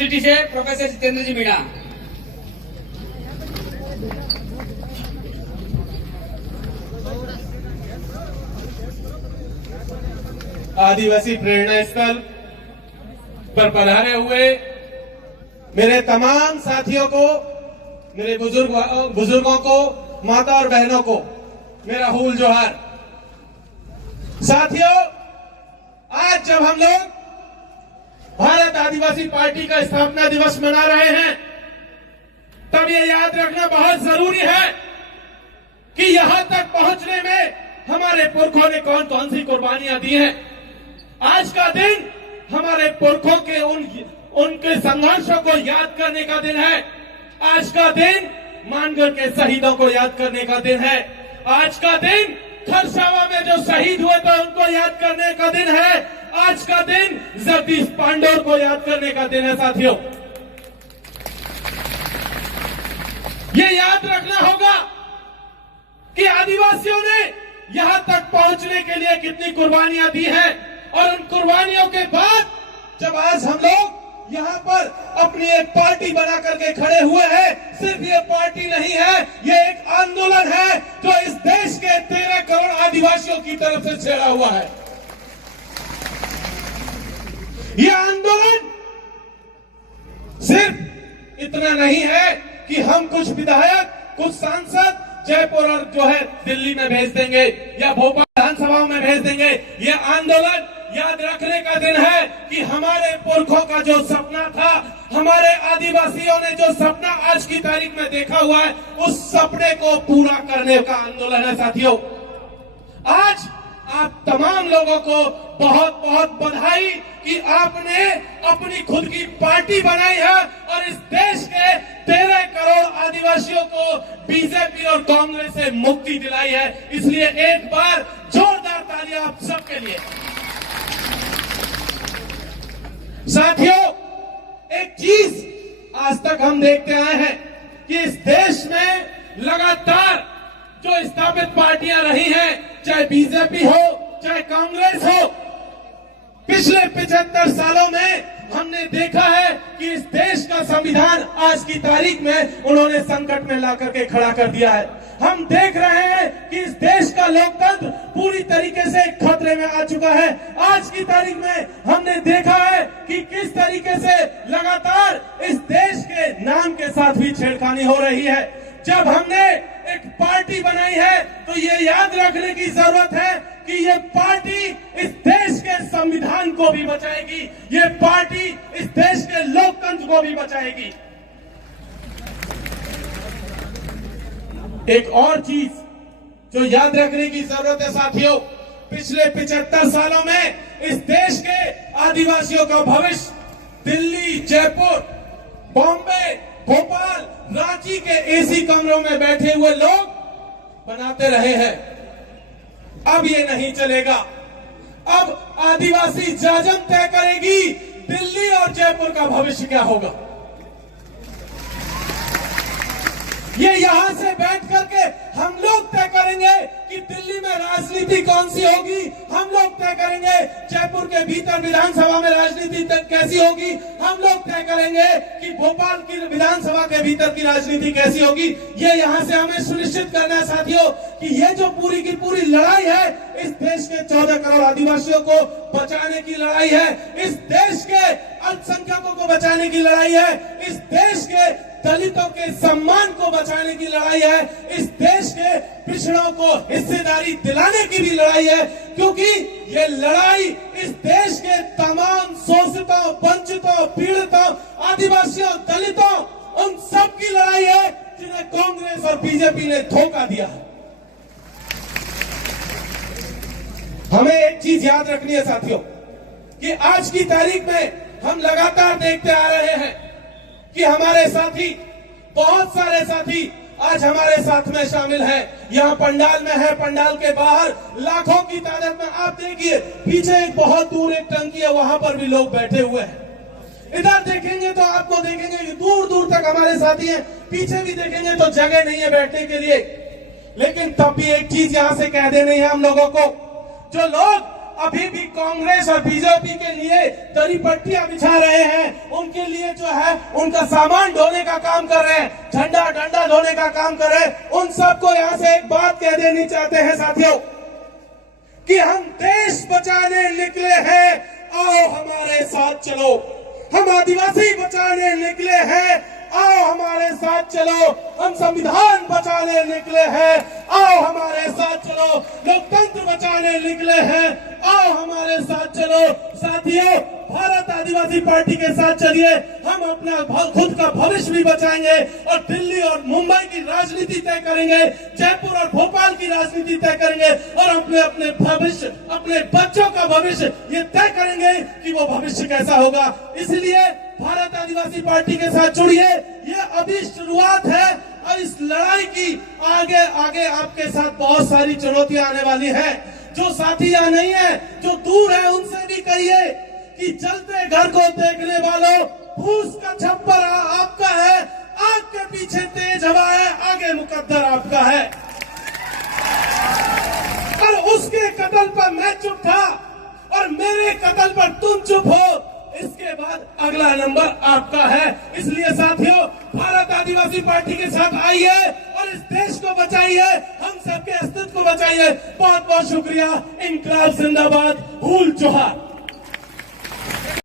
City से professor Jitendra जी मीणा। आदिवासी प्रेरणा स्थल पर पधारे हुए मेरे तमाम साथियों को, मेरे बुजुर्गों को, माता और बहनों को मेरा हुल जोहार। साथियों, आज जब हम लोग भारत आदिवासी पार्टी का स्थापना दिवस मना रहे हैं, तब ये याद रखना बहुत जरूरी है कि यहां तक पहुंचने में हमारे पुरखों ने कौन कौन सी कुर्बानियां दी हैं। आज का दिन हमारे पुरखों के उनके संघर्षों को याद करने का दिन है। आज का दिन मानगढ़ के शहीदों को याद करने का दिन है। आज का दिन खरसावा में जो शहीद हुए थे उनको याद करने का दिन है। आज का दिन जगदीश पांडोर को याद करने का दिन है। साथियों, ये याद रखना होगा कि आदिवासियों ने यहां तक पहुंचने के लिए कितनी कुर्बानियां दी हैं, और उन कुर्बानियों के बाद जब आज हम लोग यहां पर अपनी एक पार्टी बना करके खड़े हुए हैं, सिर्फ ये पार्टी नहीं है, ये एक आंदोलन है जो इस देश के 13 करोड़ आदिवासियों की तरफ से छेड़ा हुआ है। ये आंदोलन सिर्फ इतना नहीं है कि हम कुछ विधायक, कुछ सांसद जयपुर और जो है दिल्ली में भेज देंगे या भोपाल विधानसभाओं में भेज देंगे। ये आंदोलन याद रखने का दिन है कि हमारे पुरखों का जो सपना था, हमारे आदिवासियों ने जो सपना आज की तारीख में देखा हुआ है, उस सपने को पूरा करने का आंदोलन है। साथियों, आज आप तमाम लोगों को बहुत बहुत बधाई कि आपने अपनी खुद की पार्टी बनाई है और इस देश के 13 करोड़ आदिवासियों को बीजेपी और कांग्रेस से मुक्ति दिलाई है। इसलिए एक बार जोरदार तालियां आप सबके लिए। साथियों, एक चीज आज तक हम देखते आए हैं कि इस देश में लगातार जो स्थापित पार्टियां रही हैं, चाहे बीजेपी हो चाहे कांग्रेस हो, पिछले 75 सालों में हमने देखा है कि इस देश का संविधान आज की तारीख में उन्होंने संकट में ला करके खड़ा कर दिया है। हम देख रहे हैं कि इस देश का लोकतंत्र पूरी तरीके से खतरे में आ चुका है। आज की तारीख में हमने देखा है कि किस तरीके से लगातार इस देश के नाम के साथ भी छेड़खानी हो रही है। जब हमने एक पार्टी बनाई है तो ये याद रखने की जरूरत है कि ये पार्टी इस देश के संविधान को भी बचाएगी, ये पार्टी इस देश के लोकतंत्र को भी बचाएगी। एक और चीज जो याद रखने की जरूरत है साथियों, पिछले 75 सालों में इस देश के आदिवासियों का भविष्य दिल्ली, जयपुर, बॉम्बे, भोपाल, रांची के एसी कमरों में बैठे हुए लोग बनाते रहे हैं। अब ये नहीं चलेगा। अब आदिवासी जाजम तय करेगी दिल्ली और जयपुर का भविष्य क्या होगा। ये यहां से बैठ करके हम लोग तय करेंगे कि दिल्ली में राजनीति कौन सी होगी। हम लोग तय करेंगे जयपुर के भीतर विधानसभा में राजनीति कैसी होगी। हम लोग तय करेंगे कि भोपाल की विधानसभा के भीतर की राजनीति कैसी होगी। ये यहां से हमें सुनिश्चित करना है साथियों कि ये जो पूरी की पूरी लड़ाई है, इस देश के 14 करोड़ आदिवासियों को बचाने की लड़ाई है, इस देश के अल्पसंख्यकों को बचाने की लड़ाई है, इस देश के दलितों के सम्मान को बचाने की लड़ाई है, इस देश के पिछड़ों को हिस्सेदारी दिलाने की भी लड़ाई है। क्योंकि ये लड़ाई इस देश के तमाम शोषितों, वंचितों, पीड़ितों, आदिवासियों, दलितों, उन सब की लड़ाई है जिन्हें कांग्रेस और बीजेपी ने धोखा दिया। हमें एक चीज याद रखनी है साथियों कि आज की तारीख में हम लगातार देखते आ रहे हैं कि हमारे साथी, बहुत सारे साथी आज हमारे साथ में शामिल हैं। यहाँ पंडाल में है, पंडाल के बाहर लाखों की तादाद में आप देखिए, पीछे एक बहुत दूर एक टंकी है, वहां पर भी लोग बैठे हुए हैं। इधर देखेंगे तो आपको देखेंगे कि दूर दूर तक हमारे साथी हैं, पीछे भी देखेंगे तो जगह नहीं है बैठने के लिए। लेकिन तब भी एक चीज यहां से कह देनी है हम लोगों को, जो लोग अभी भी कांग्रेस और बीजेपी के लिए दरी पट्टियां बिछा रहे हैं, उनके लिए जो है उनका सामान ढोने का काम कर रहे हैं, झंडा डंडा ढोने का काम कर रहे हैं, उन सबको यहां से एक बात कह देनी चाहते हैं साथियों कि हम देश बचाने निकले हैं, आओ हमारे साथ चलो। हम आदिवासी बचाने निकले हैं, आओ हमारे साथ चलो। हम संविधान बचाने निकले हैं, आओ हमारे साथ चलो। लोकतंत्र बचाने निकले हैं, आओ हमारे साथ चलो। साथियों, भारत आदिवासी पार्टी के साथ चलिए, हम अपना खुद का भविष्य भी बचाएंगे और दिल्ली और मुंबई की राजनीति तय करेंगे, जयपुर और भोपाल की राजनीति तय करेंगे और अपने भविष्य, अपने बच्चों का भविष्य ये तय करेंगे कि वो भविष्य कैसा होगा। इसलिए भारत आदिवासी पार्टी के साथ जुड़िए, ये अभी शुरुआत है और इस लड़ाई की आगे आगे आपके साथ बहुत सारी चुनौतियां आने वाली है। जो साथी यहाँ नहीं है, जो दूर है, उनसे भी कहिए कि चलते घर को देखने वालों, फूस का छप्पर आपका है, आग के पीछे तेज हवा है, आगे मुकद्दर आपका है। और उसके कत्ल पर मैं चुप था और मेरे कत्ल पर तुम चुप हो, इसके बाद अगला नंबर आपका है। इसलिए साथियों, भारत आदिवासी पार्टी के साथ आइए और इस देश को बचाइए, हम सबके अस्तित्व को बचाइए। बहुत बहुत शुक्रिया। इनकलाब जिंदाबाद, हुल जोहार।